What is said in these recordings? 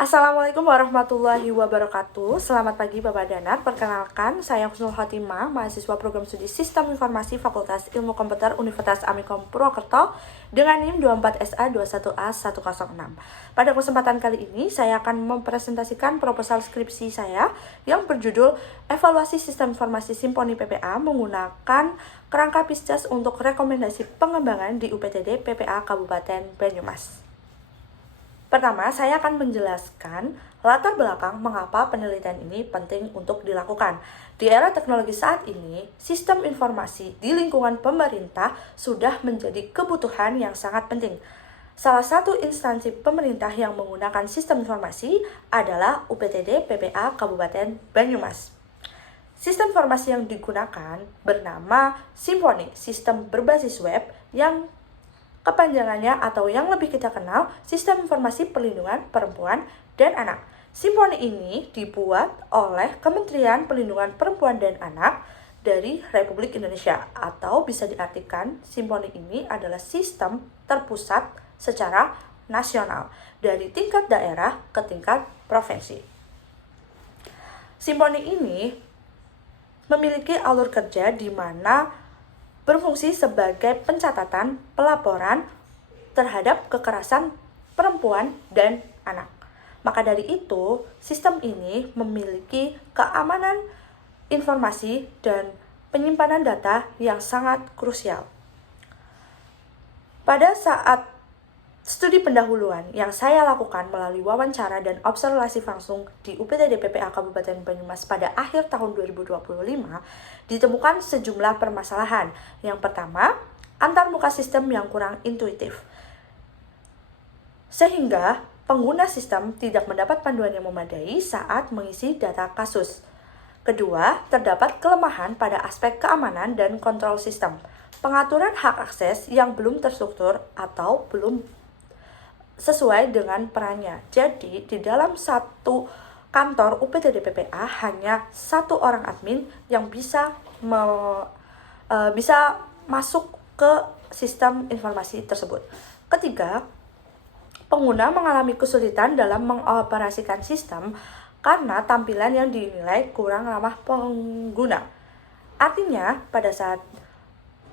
Assalamualaikum warahmatullahi wabarakatuh. Selamat pagi Bapak Danar. Perkenalkan, saya Husnul Khotimah, mahasiswa program studi Sistem Informasi Fakultas Ilmu Komputer Universitas Amikom Purwokerto dengan NIM 24SA21A106. Pada kesempatan kali ini, saya akan mempresentasikan proposal skripsi saya yang berjudul Evaluasi Sistem Informasi Simponi PPA menggunakan kerangka PISCES untuk rekomendasi pengembangan di UPTD PPA Kabupaten Banyumas. Pertama, saya akan menjelaskan latar belakang mengapa penelitian ini penting untuk dilakukan. Di era teknologi saat ini, sistem informasi di lingkungan pemerintah sudah menjadi kebutuhan yang sangat penting. Salah satu instansi pemerintah yang menggunakan sistem informasi adalah UPTD PPA Kabupaten Banyumas. Sistem informasi yang digunakan bernama Simponi, sistem berbasis web yang kepanjangannya atau yang lebih kita kenal Sistem Informasi Perlindungan Perempuan dan Anak. Simponi ini dibuat oleh Kementerian Perlindungan Perempuan dan Anak dari Republik Indonesia, atau bisa diartikan Simponi ini adalah sistem terpusat secara nasional dari tingkat daerah ke tingkat provinsi. Simponi ini memiliki alur kerja di mana berfungsi sebagai pencatatan pelaporan terhadap kekerasan perempuan dan anak. Maka dari itu, sistem ini memiliki keamanan informasi dan penyimpanan data yang sangat krusial. Pada saat studi pendahuluan yang saya lakukan melalui wawancara dan observasi langsung di UPTD PPA Kabupaten Banyumas pada akhir tahun 2025, ditemukan sejumlah permasalahan. Yang pertama, antarmuka sistem yang kurang intuitif, sehingga pengguna sistem tidak mendapat panduan yang memadai saat mengisi data kasus. Kedua, terdapat kelemahan pada aspek keamanan dan kontrol sistem, pengaturan hak akses yang belum terstruktur atau belum sesuai dengan perannya. Jadi, di dalam satu kantor UPTD PPA hanya satu orang admin yang bisa masuk ke sistem informasi tersebut. Ketiga, pengguna mengalami kesulitan dalam mengoperasikan sistem karena tampilan yang dinilai kurang ramah pengguna. Artinya, pada saat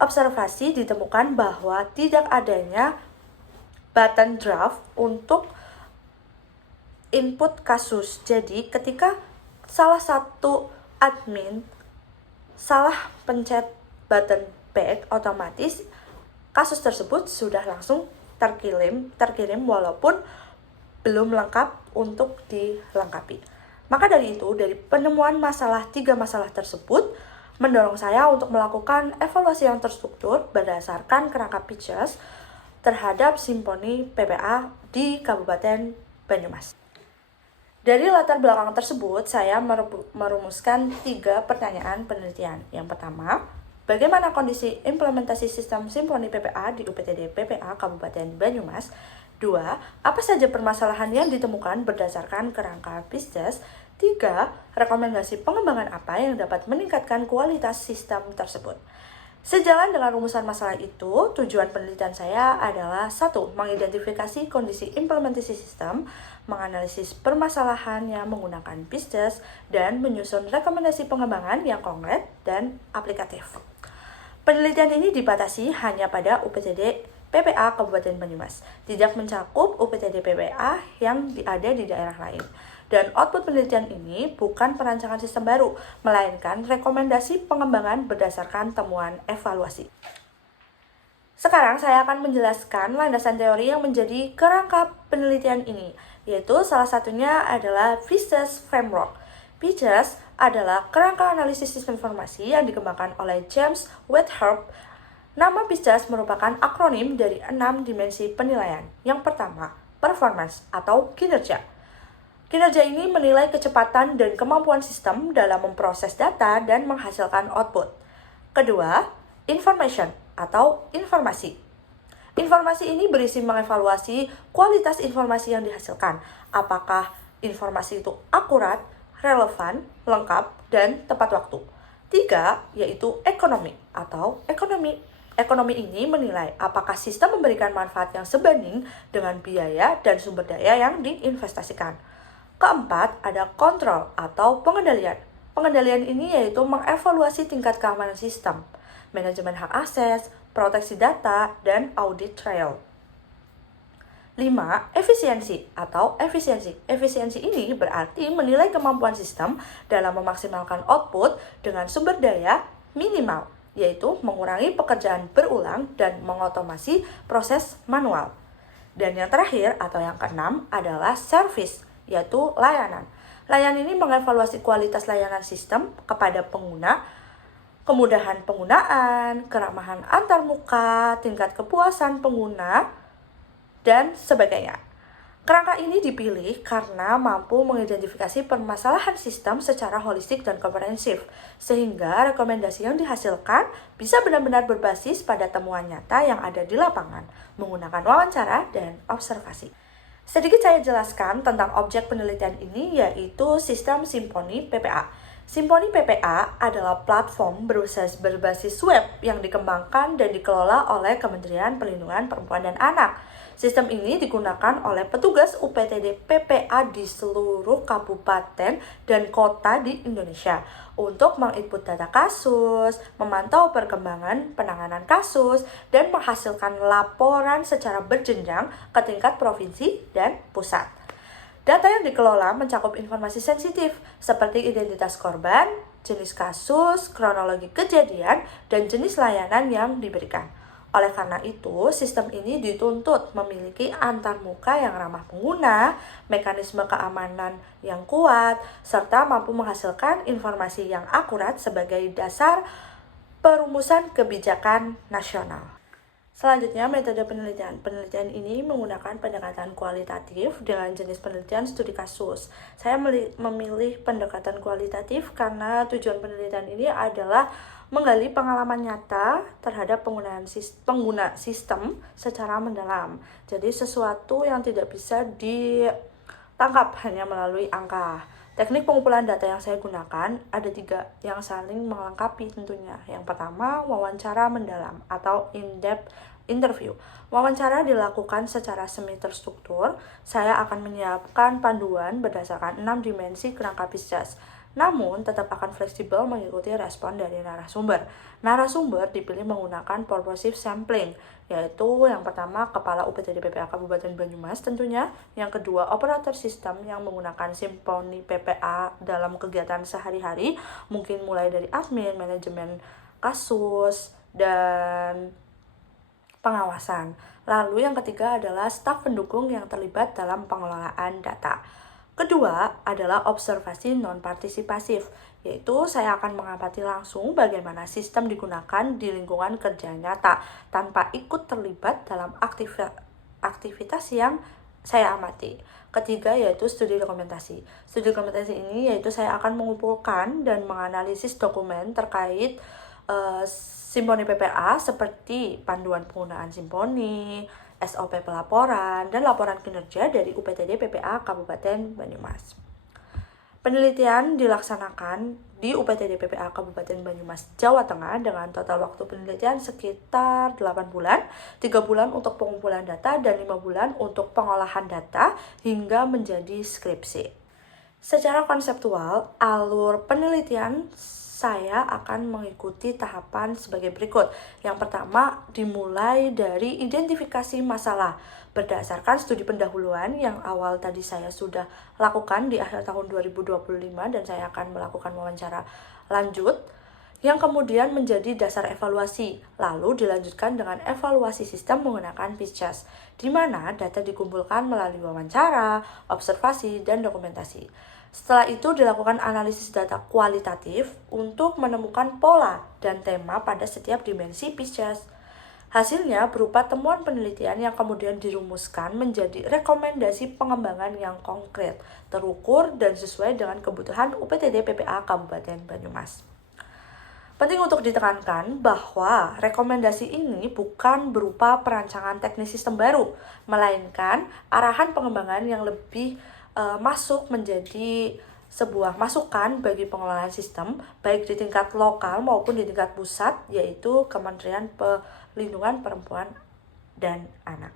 observasi ditemukan bahwa tidak adanya button draft untuk input kasus. Jadi ketika salah satu admin salah pencet button back, otomatis kasus tersebut sudah langsung terkirim walaupun belum lengkap untuk dilengkapi. Maka dari itu, dari penemuan tiga masalah tersebut mendorong saya untuk melakukan evaluasi yang terstruktur berdasarkan kerangka PISCES terhadap Simponi PPA di Kabupaten Banyumas. Dari latar belakang tersebut, saya merumuskan 3 pertanyaan penelitian. Yang pertama, bagaimana kondisi implementasi sistem Simponi PPA di UPTD PPA Kabupaten Banyumas? 2, apa saja permasalahan yang ditemukan berdasarkan kerangka PISCES? 3, rekomendasi pengembangan apa yang dapat meningkatkan kualitas sistem tersebut? Sejalan dengan rumusan masalah itu, tujuan penelitian saya adalah 1. Mengidentifikasi kondisi implementasi sistem, menganalisis permasalahannya menggunakan PISCES, dan menyusun rekomendasi pengembangan yang konkret dan aplikatif. Penelitian ini dibatasi hanya pada UPTD PPA Kabupaten Banyumas, tidak mencakup UPTD PPA yang ada di daerah lain. Dan output penelitian ini bukan perancangan sistem baru, melainkan rekomendasi pengembangan berdasarkan temuan evaluasi. Sekarang saya akan menjelaskan landasan teori yang menjadi kerangka penelitian ini, yaitu salah satunya adalah PISCES Framework. PISCES adalah kerangka analisis sistem informasi yang dikembangkan oleh James Whitehurst. Nama PISCES merupakan akronim dari 6 dimensi penilaian. Yang pertama, performance atau kinerja. Kinerja ini menilai kecepatan dan kemampuan sistem dalam memproses data dan menghasilkan output. Kedua, information atau informasi. Informasi ini berisi mengevaluasi kualitas informasi yang dihasilkan. Apakah informasi itu akurat, relevan, lengkap, dan tepat waktu. 3, yaitu ekonomi atau ekonomi. Ekonomi ini menilai apakah sistem memberikan manfaat yang sebanding dengan biaya dan sumber daya yang diinvestasikan. Keempat, ada kontrol atau pengendalian. Pengendalian ini yaitu mengevaluasi tingkat keamanan sistem, manajemen hak akses, proteksi data, dan audit trail. 5. Efisiensi atau efisiensi. Efisiensi ini berarti menilai kemampuan sistem dalam memaksimalkan output dengan sumber daya minimal, yaitu mengurangi pekerjaan berulang dan mengotomasi proses manual. Dan yang terakhir atau yang keenam adalah service, yaitu layanan. Layanan ini mengevaluasi kualitas layanan sistem kepada pengguna, kemudahan penggunaan, keramahan antarmuka, tingkat kepuasan pengguna, dan sebagainya. Kerangka ini dipilih karena mampu mengidentifikasi permasalahan sistem secara holistik dan komprehensif, sehingga rekomendasi yang dihasilkan bisa benar-benar berbasis pada temuan nyata yang ada di lapangan, menggunakan wawancara dan observasi. Sedikit saya jelaskan tentang objek penelitian ini, yaitu sistem Symphony PPA. Symphony PPA adalah platform berbasis web yang dikembangkan dan dikelola oleh Kementerian Perlindungan Perempuan dan Anak. Sistem ini digunakan oleh petugas UPTD PPA di seluruh kabupaten dan kota di Indonesia untuk menginput data kasus, memantau perkembangan penanganan kasus, dan menghasilkan laporan secara berjenjang ke tingkat provinsi dan pusat. Data yang dikelola mencakup informasi sensitif seperti identitas korban, jenis kasus, kronologi kejadian, dan jenis layanan yang diberikan. Oleh karena itu, sistem ini dituntut memiliki antarmuka yang ramah pengguna, mekanisme keamanan yang kuat, serta mampu menghasilkan informasi yang akurat sebagai dasar perumusan kebijakan nasional. Selanjutnya, metode penelitian. Penelitian ini menggunakan pendekatan kualitatif dengan jenis penelitian studi kasus. Saya memilih pendekatan kualitatif karena tujuan penelitian ini adalah menggali pengalaman nyata terhadap pengguna sistem secara mendalam. Jadi sesuatu yang tidak bisa ditangkap hanya melalui angka. Teknik pengumpulan data yang saya gunakan ada 3 yang saling melengkapi tentunya. Yang pertama, wawancara mendalam atau in-depth interview. Wawancara dilakukan secara semi terstruktur. Saya akan menyiapkan panduan berdasarkan 6 dimensi kerangka Pisces. Namun, tetap akan fleksibel mengikuti respon dari narasumber. Narasumber dipilih menggunakan purposive sampling, yaitu yang pertama kepala UPTD PPA Kabupaten Banyumas tentunya, yang kedua operator sistem yang menggunakan Symphony PPA dalam kegiatan sehari-hari, mungkin mulai dari admin, manajemen kasus, dan pengawasan. Lalu yang ketiga adalah staf pendukung yang terlibat dalam pengelolaan data. Kedua adalah observasi non-partisipasif, yaitu saya akan mengamati langsung bagaimana sistem digunakan di lingkungan kerja nyata tanpa ikut terlibat dalam aktivitas yang saya amati. Ketiga yaitu studi dokumentasi. Studi dokumentasi ini yaitu saya akan mengumpulkan dan menganalisis dokumen terkait Symphony PPA seperti panduan penggunaan Symphony, SOP pelaporan, dan laporan kinerja dari UPTD PPA Kabupaten Banyumas. Penelitian dilaksanakan di UPTD PPA Kabupaten Banyumas, Jawa Tengah dengan total waktu penelitian sekitar 8 bulan, 3 bulan untuk pengumpulan data dan 5 bulan untuk pengolahan data hingga menjadi skripsi. Secara konseptual, alur penelitian saya akan mengikuti tahapan sebagai berikut. Yang pertama, dimulai dari identifikasi masalah berdasarkan studi pendahuluan yang awal tadi saya sudah lakukan di akhir tahun 2025 dan saya akan melakukan wawancara lanjut yang kemudian menjadi dasar evaluasi. Lalu dilanjutkan dengan evaluasi sistem menggunakan Pisces, di mana data dikumpulkan melalui wawancara, observasi, dan dokumentasi. Setelah itu dilakukan analisis data kualitatif untuk menemukan pola dan tema pada setiap dimensi Pisces. Hasilnya berupa temuan penelitian yang kemudian dirumuskan menjadi rekomendasi pengembangan yang konkret, terukur, dan sesuai dengan kebutuhan UPTD PPA Kabupaten Banyumas. Penting untuk ditekankan bahwa rekomendasi ini bukan berupa perancangan teknis sistem baru, melainkan arahan pengembangan yang lebih masuk menjadi sebuah masukan bagi pengelolaan sistem, baik di tingkat lokal maupun di tingkat pusat, yaitu Kementerian Perlindungan Perempuan dan Anak.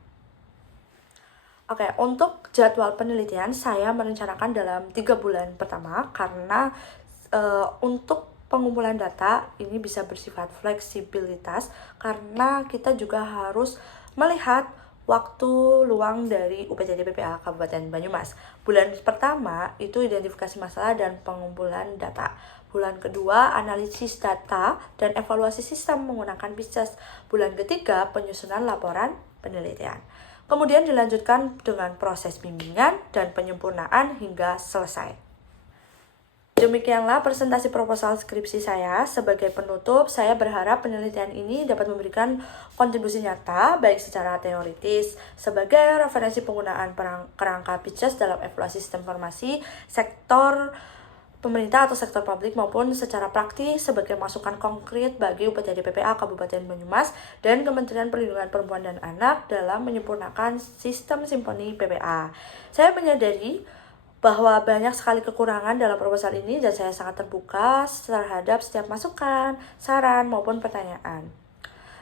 Oke, untuk jadwal penelitian saya merencanakan dalam 3 bulan pertama karena untuk pengumpulan data ini bisa bersifat fleksibilitas karena kita juga harus melihat waktu luang dari UPTD PPA Kabupaten Banyumas. Bulan pertama itu identifikasi masalah dan pengumpulan data. Bulan kedua analisis data dan evaluasi sistem menggunakan PICES. Bulan ketiga penyusunan laporan penelitian. Kemudian dilanjutkan dengan proses bimbingan dan penyempurnaan hingga selesai. Demikianlah presentasi proposal skripsi saya. Sebagai penutup, saya berharap penelitian ini dapat memberikan kontribusi nyata, baik secara teoritis, sebagai referensi penggunaan kerangka PICES dalam evaluasi sistem informasi, sektor pemerintah atau sektor publik, maupun secara praktis sebagai masukan konkret bagi UPTD PPA Kabupaten Banyumas dan Kementerian Perlindungan Perempuan dan Anak dalam menyempurnakan sistem Simponi PPA. Saya menyadari bahwa banyak sekali kekurangan dalam proposal ini dan saya sangat terbuka terhadap setiap masukan, saran, maupun pertanyaan.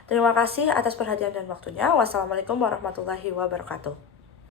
Terima kasih atas perhatian dan waktunya. Wassalamualaikum warahmatullahi wabarakatuh.